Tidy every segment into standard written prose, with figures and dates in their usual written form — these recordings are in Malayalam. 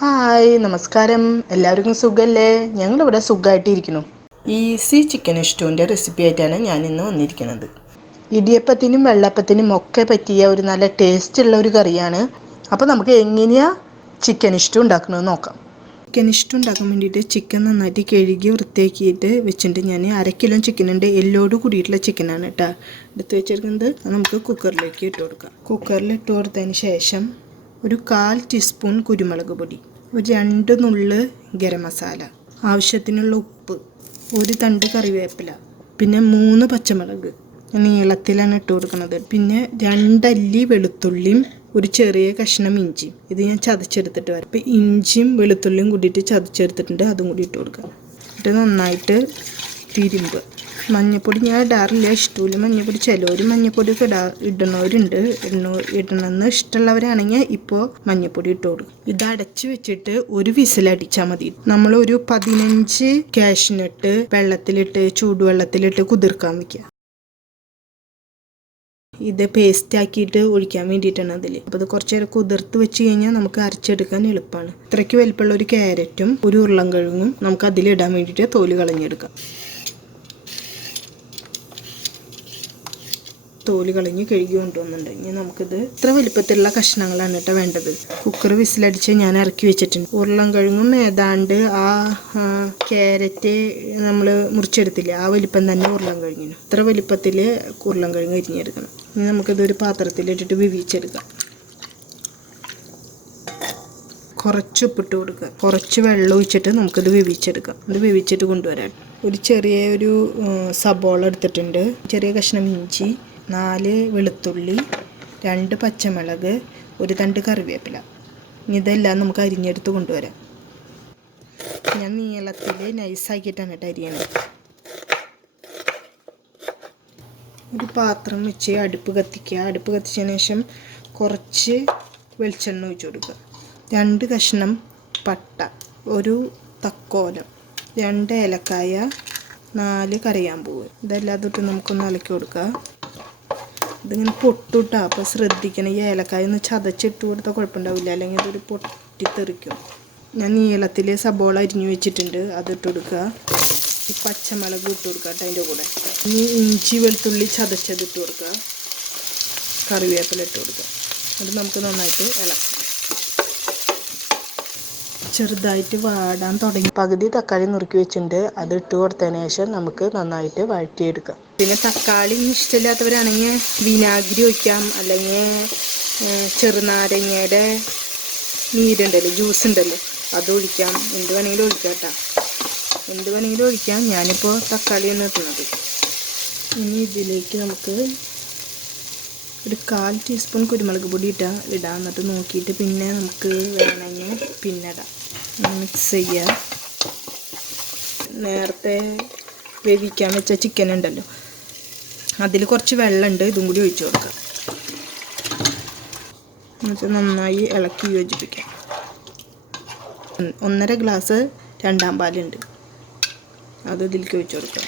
ഹായ് നമസ്കാരം. എല്ലാവർക്കും സുഖമല്ലേ? ഞങ്ങളിവിടെ സുഖമായിട്ടിരിക്കുന്നു. ഈസി ചിക്കൻ സ്റ്റൂവിൻ്റെ റെസിപ്പി ആയിട്ടാണ് ഞാൻ ഇന്ന് വന്നിരിക്കുന്നത്. ഇടിയപ്പത്തിനും വെള്ളപ്പത്തിനും ഒക്കെ പറ്റിയ ഒരു നല്ല ടേസ്റ്റുള്ള ഒരു കറിയാണ്. അപ്പോൾ നമുക്ക് എങ്ങനെയാണ് ചിക്കൻ സ്റ്റൂ ഉണ്ടാക്കണമെന്ന് നോക്കാം. ചിക്കൻ സ്റ്റൂ ഉണ്ടാക്കാൻ വേണ്ടിയിട്ട് ചിക്കൻ നന്നായിട്ട് കഴുകി വൃത്തിയാക്കിയിട്ട് വെച്ചിട്ട് ഞാൻ 1/2 കിലോ ചിക്കൻ ഉണ്ട്. എല്ലോട് കൂടിയിട്ടുള്ള ചിക്കനാണ് കേട്ടോ എടുത്ത് വെച്ചിരിക്കുന്നത്. നമുക്ക് കുക്കറിലേക്ക് ഇട്ട് കൊടുക്കാം. കുക്കറിൽ ഇട്ട് കൊടുത്തതിന് ശേഷം ഒരു 1/4 ടീസ്പൂൺ കുരുമുളക് പൊടി, ഒരു 2 നുള്ള് ഗരം മസാല, ആവശ്യത്തിനുള്ള ഉപ്പ്, ഒരു തണ്ട് കറിവേപ്പില, പിന്നെ 3 പച്ചമുളക് നീളത്തിലാണ് ഇട്ട് കൊടുക്കുന്നത്. പിന്നെ 2 അല്ലി വെളുത്തുള്ളിയും ഒരു ചെറിയ കഷ്ണം ഇഞ്ചിയും. ഇത് ഞാൻ ചതച്ചെടുത്തിട്ട് വരാം. ഇപ്പം ഇഞ്ചിയും വെളുത്തുള്ളിയും കൂടിയിട്ട് ചതച്ചെടുത്തിട്ടുണ്ട്. അതും കൂടി ഇട്ട് കൊടുക്കുക. എന്നിട്ട് നന്നായിട്ട് തിരുമ്പ്. മഞ്ഞൾപ്പൊടി ഞാൻ ഇടാറില്ല, ഇഷ്ടമില്ല മഞ്ഞൾപ്പൊടി. ചിലവർ മഞ്ഞൾപ്പൊടിയൊക്കെ ഇടണവരുണ്ട്. ഇടണമെന്ന് ഇഷ്ടമുള്ളവരാണെങ്കിൽ ഇപ്പോൾ മഞ്ഞൾപ്പൊടി ഇട്ട് കൊടുക്കും. ഇത് അടച്ച് വെച്ചിട്ട് ഒരു വിസിലടിച്ചാൽ മതി. നമ്മളൊരു 15 കാഷ്യൂനട്ട് വെള്ളത്തിലിട്ട് ചൂടുവെള്ളത്തിലിട്ട് കുതിർക്കാൻ വയ്ക്കുക. ഇത് പേസ്റ്റ് ആക്കിയിട്ട് ഒഴിക്കാൻ വേണ്ടിയിട്ടാണ് അതിൽ. അപ്പോൾ അത് കുറച്ച് നേരം കുതിർത്ത് വെച്ച് കഴിഞ്ഞാൽ നമുക്ക് അരച്ചെടുക്കാൻ എളുപ്പമാണ്. ഇത്രയ്ക്ക് വലിപ്പമുള്ള ഒരു ക്യാരറ്റും ഒരു ഉരുളൻകിഴങ്ങും നമുക്ക് അതിലിടാൻ വേണ്ടിയിട്ട് തോല് കളഞ്ഞെടുക്കാം. തോല് കളഞ്ഞ് കഴുകി കൊണ്ടുവന്നിട്ടുണ്ട്. ഇനി നമുക്കിത് ഇത്ര വലിപ്പത്തിലുള്ള കഷ്ണങ്ങളാണ് കേട്ടോ വേണ്ടത്. കുക്കർ വിസിലടിച്ച് ഞാൻ ഇറക്കി വെച്ചിട്ടുണ്ട്. ഉരുളൻകിഴങ്ങും ഏതാണ്ട് ആ ക്യാരറ്റ് നമ്മൾ മുറിച്ചെടുത്തില്ലേ, ആ വലിപ്പം തന്നെ ഉരുളൻകിഴങ്ങിനും. ഇത്ര വലിപ്പത്തിൽ ഉരുളൻകിഴങ്ങ് അരിഞ്ഞെടുക്കണം. ഇനി നമുക്കിതൊരു പാത്രത്തിലിട്ടിട്ട് വേവിച്ചെടുക്കാം. കുറച്ച് ഉപ്പിട്ട് കൊടുക്കുക. കുറച്ച് വെള്ളം ഒഴിച്ചിട്ട് നമുക്കിത് വേവിച്ചെടുക്കാം. ഇത് വേവിച്ചിട്ട് കൊണ്ടുവരാം. ഒരു ചെറിയ സബോള എടുത്തിട്ടുണ്ട്, ചെറിയ കഷ്ണം ഇഞ്ചി, 4 വെളുത്തുള്ളി, 2 പച്ചമുളക്, ഒരു തണ്ട് കറിവേപ്പില. ഇതെല്ലാം നമുക്ക് അരിഞ്ഞെടുത്ത് കൊണ്ടുവരാം. ഞാൻ നീളത്തിൽ നൈസാക്കിയിട്ടാണ് കേട്ടോ അരിയണത്. ഒരു പാത്രം വെച്ച് അടുപ്പ് കത്തിക്കുക. അടുപ്പ് കത്തിച്ചതിന് ശേഷം കുറച്ച് വെളിച്ചെണ്ണ ഒഴിച്ച് കൊടുക്കുക. 2 കഷ്ണം പട്ട, ഒരു തക്കോലം, 2 ഏലക്കായ, 4 കറിയാമ്പൂവ്. ഇതെല്ലാം തൊട്ട് നമുക്കൊന്ന് ഇളക്കി കൊടുക്കുക. ഇതിങ്ങനെ പൊട്ടുട്ടാ, അപ്പോൾ ശ്രദ്ധിക്കണം. ഈ ഏലക്കായ ഒന്ന് ചതച്ചിട്ട് കൊടുത്താൽ കുഴപ്പമുണ്ടാവില്ല, അല്ലെങ്കിൽ അതൊരു പൊട്ടിത്തെറിക്കും. ഞാൻ നീളത്തിൽ സബോള അരിഞ്ഞു വെച്ചിട്ടുണ്ട്, അതിട്ട് കൊടുക്കുക. ഈ പച്ചമുളക് ഇട്ട് കൊടുക്കുക കേട്ടോ അതിൻ്റെ കൂടെ. ഇനി ഇഞ്ചി വെളുത്തുള്ളി ചതച്ചത് ഇട്ട് കൊടുക്കുക. കറിവേപ്പില ഇട്ട് കൊടുക്കുക. അത് നമുക്ക് നന്നായിട്ട് ഇളക്കാം. ചെറുതായിട്ട് വാടാൻ തുടങ്ങി. പകുതി തക്കാളി നുറുക്കി വെച്ചിട്ടുണ്ട്, അത് ഇട്ട് കൊടുത്തതിന് ശേഷം നമുക്ക് നന്നായിട്ട് വഴറ്റിയെടുക്കാം. പിന്നെ തക്കാളി ഇഷ്ടമില്ലാത്തവരാണെങ്കിൽ വിനാഗിരി ഒഴിക്കാം, അല്ലെങ്കിൽ ചെറുനാരങ്ങയുടെ നീരുണ്ടല്ലോ, ജ്യൂസ് ഉണ്ടല്ലോ, അത് ഒഴിക്കാം. എന്ത് വേണമെങ്കിലും ഒഴിക്കാം കേട്ടോ, എന്ത് വേണമെങ്കിലും ഒഴിക്കാം. ഞാനിപ്പോൾ തക്കാളിയാണ് ഇടുന്നത്. ഇനി ഇതിലേക്ക് നമുക്ക് ഒരു 1/4 ടീസ്പൂൺ കുരുമുളക് പൊടി ഇടാം. എന്നിട്ട് നോക്കിയിട്ട് പിന്നെ നമുക്ക് വേണമെങ്കിൽ പിന്നെ ഇടാം. മിക്സ് ചെയ്യുക. നേരത്തെ വേവിക്കാൻ വെച്ച ചിക്കൻ ഉണ്ടല്ലോ, അതിൽ കുറച്ച് വെള്ളമുണ്ട്, ഇതും കൂടി ഒഴിച്ചു കൊടുക്കാം. എന്നിട്ട് നന്നായി ഇളക്കി യോജിപ്പിക്കാം. 1.5 ഗ്ലാസ് രണ്ടാം പാലുണ്ട്, അത് ഇതിലേക്ക് ഒഴിച്ചു കൊടുക്കാം.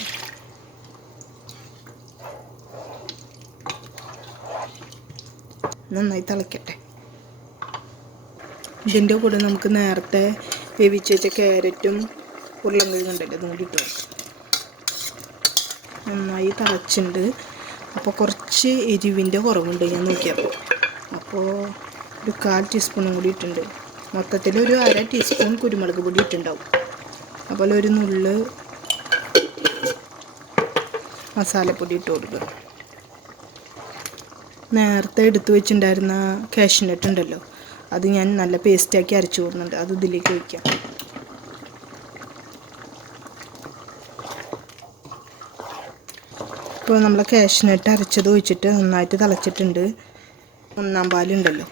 നന്നായി തിളക്കട്ടെ. ഇതിൻ്റെ കൂടെ നമുക്ക് നേരത്തെ വേവിച്ച് വെച്ച ക്യാരറ്റും ഉരുളൻകിഴങ്ങും ഉണ്ടല്ലോ, അതും കൂടി ഇട്ട് കൊടുക്കാം. നന്നായി തിളച്ചിട്ടുണ്ട്. അപ്പോൾ കുറച്ച് എരിവിൻ്റെ കുറവുണ്ട് ഞാൻ നോക്കിയപ്പോൾ. അപ്പോൾ ഒരു 1/4 ടീസ്പൂണും കൂടി ഇട്ടിട്ടുണ്ട്. മൊത്തത്തിൽ ഒരു 1/2 ടീസ്പൂൺ കുരുമുളക് പൊടി ഇട്ടുണ്ടാവും. അതുപോലെ ഒരു നുള്ള് മസാലപ്പൊടി ഇട്ട് കൊടുക്കുക. നേരത്തെ എടുത്തു വെച്ചിട്ടുണ്ടായിരുന്ന കാഷ്യൂനട്ട് ഉണ്ടല്ലോ, അത് ഞാൻ നല്ല പേസ്റ്റാക്കി അരച്ചു കൊടുക്കുന്നുണ്ട്, അത് ഇതിലേക്ക് ഒഴിക്കാം. ഇപ്പോൾ നമ്മൾ കാഷ്യൂനട്ട് അരച്ചത് ഒഴിച്ചിട്ട് നന്നായിട്ട് തിളച്ചിട്ടുണ്ട്. 1-ാം പാലുണ്ടല്ലോ,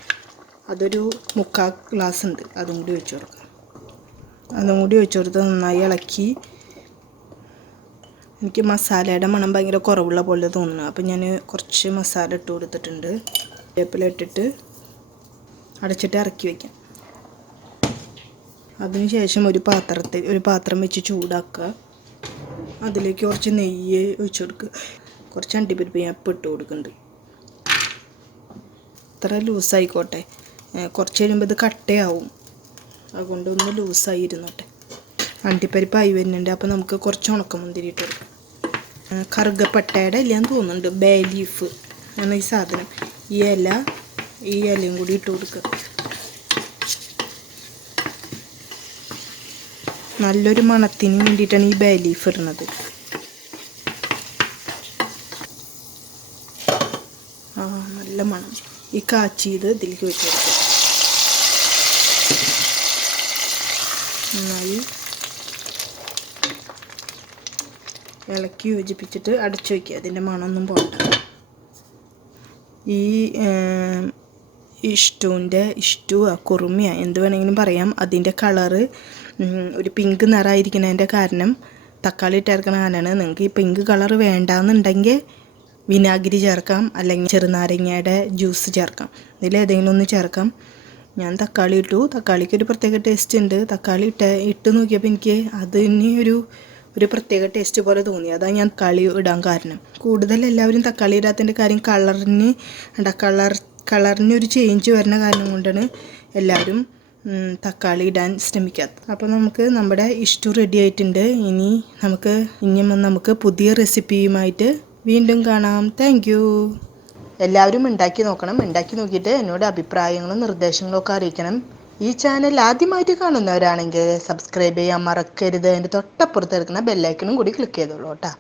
അതൊരു 3/4 ഗ്ലാസ് ഉണ്ട്, അതും കൂടി ഒഴിച്ചു കൊടുക്കാം. അതും കൂടി ഒഴിച്ചു കൊടുത്ത് നന്നായി ഇളക്കി. എനിക്ക് മസാലയുടെ മണം ഭയങ്കര കുറവുള്ള പോലെ തോന്നുന്നു, അപ്പോൾ ഞാൻ കുറച്ച് മസാല ഇട്ട് കൊടുത്തിട്ടുണ്ട്. വേപ്പില ഇട്ടിട്ട് അടച്ചിട്ട് ഇറക്കി വയ്ക്കാം. അതിനുശേഷം ഒരു പാത്രം വെച്ച് ചൂടാക്കുക. അതിലേക്ക് കുറച്ച് നെയ്യ് ഒഴിച്ചു കൊടുക്കുക. കുറച്ച് അണ്ടിപ്പരിപ്പ് ഞാൻ ഇട്ട് കൊടുക്കുന്നുണ്ട്. ഇത്ര ലൂസായിക്കോട്ടെ, കുറച്ച് കഴിയുമ്പോൾ ഇത് കട്ടയാവും. അതുകൊണ്ട് ഒന്ന് ലൂസായി ഇരുന്നോട്ടെ. അണ്ടിപ്പരിപ്പായി വരുന്നുണ്ട്. അപ്പോൾ നമുക്ക് കുറച്ച് ഉണക്കമുന്തിരി ഇട്ട് കൊടുക്കാം. കറുകപ്പട്ടയുടെ ഇല്ലയെന്ന് തോന്നുന്നുണ്ട്, ബേ ലീഫ് ആണ് ഈ സാധനം. ഈ ഇലയും കൂടി ഇട്ട് കൊടുക്കുക. നല്ലൊരു മണത്തിന് വേണ്ടിയിട്ടാണ് ഈ ബേ ലീഫ് ഇടുന്നത്. നല്ല മണം. ഈ കാച്ചിയത് ഇതിലേക്ക് വെച്ച് കൊടുക്കുക. നന്നായി ഇളക്കി യോജിപ്പിച്ചിട്ട് അടച്ചു വയ്ക്കുക. അതിൻ്റെ മണമൊന്നും പോകണ്ട. ഈ കുറുമിയ എന്ത് വേണമെങ്കിലും പറയാം. അതിൻ്റെ കളറ് ഒരു പിങ്ക് നിറമായിരിക്കുന്നതിൻ്റെ കാരണം തക്കാളി ഇട്ടിറക്കണ കാരണമാണ്. നിങ്ങൾക്ക് ഈ പിങ്ക് കളർ വേണ്ടാന്നുണ്ടെങ്കിൽ വിനാഗിരി ചേർക്കാം, അല്ലെങ്കിൽ ചെറുനാരങ്ങയുടെ ജ്യൂസ് ചേർക്കാം. ഇതിലേതെങ്കിലും ഒന്ന് ചേർക്കാം. ഞാൻ തക്കാളി ഇട്ടു. തക്കാളിക്ക് ഒരു പ്രത്യേക ടേസ്റ്റ് ഉണ്ട്. തക്കാളി ഇട്ട് നോക്കിയപ്പോൾ എനിക്ക് അതിന് ഒരു പ്രത്യേക ടേസ്റ്റ് പോലെ തോന്നി. അതാണ് ഞാൻ തക്കാളി ഇടാൻ കാരണം. കൂടുതൽ എല്ലാവരും തക്കാളി ഇടാത്തതിൻ്റെ കാര്യം കളറിന് ഒരു ചേഞ്ച് വരുന്ന കാരണം കൊണ്ടാണ് എല്ലാവരും തക്കാളി ഇടാൻ ശ്രമിക്കാത്തത്. അപ്പോൾ നമ്മുടെ ഇഷ്ടു റെഡി ആയിട്ടുണ്ട്. ഇനി നമുക്ക് പുതിയ റെസിപ്പിയുമായിട്ട് വീണ്ടും കാണാം. Thank you. എല്ലാവരും ഉണ്ടാക്കി നോക്കണം. ഉണ്ടാക്കി നോക്കിയിട്ട് എന്നോട് അഭിപ്രായങ്ങളും നിർദ്ദേശങ്ങളും ഒക്കെ അറിയിക്കണം. ഈ ചാനൽ ആദ്യമായിട്ട് കാണുന്നവരാണെങ്കിൽ സബ്സ്ക്രൈബ് ചെയ്യാൻ മറക്കരുത്. അതിൻ്റെ തൊട്ടപ്പുറത്ത് കിടക്കുന്ന ബെല്ലൈക്കണും കൂടി ക്ലിക്ക് ചെയ്തോളൂ കേട്ടോ.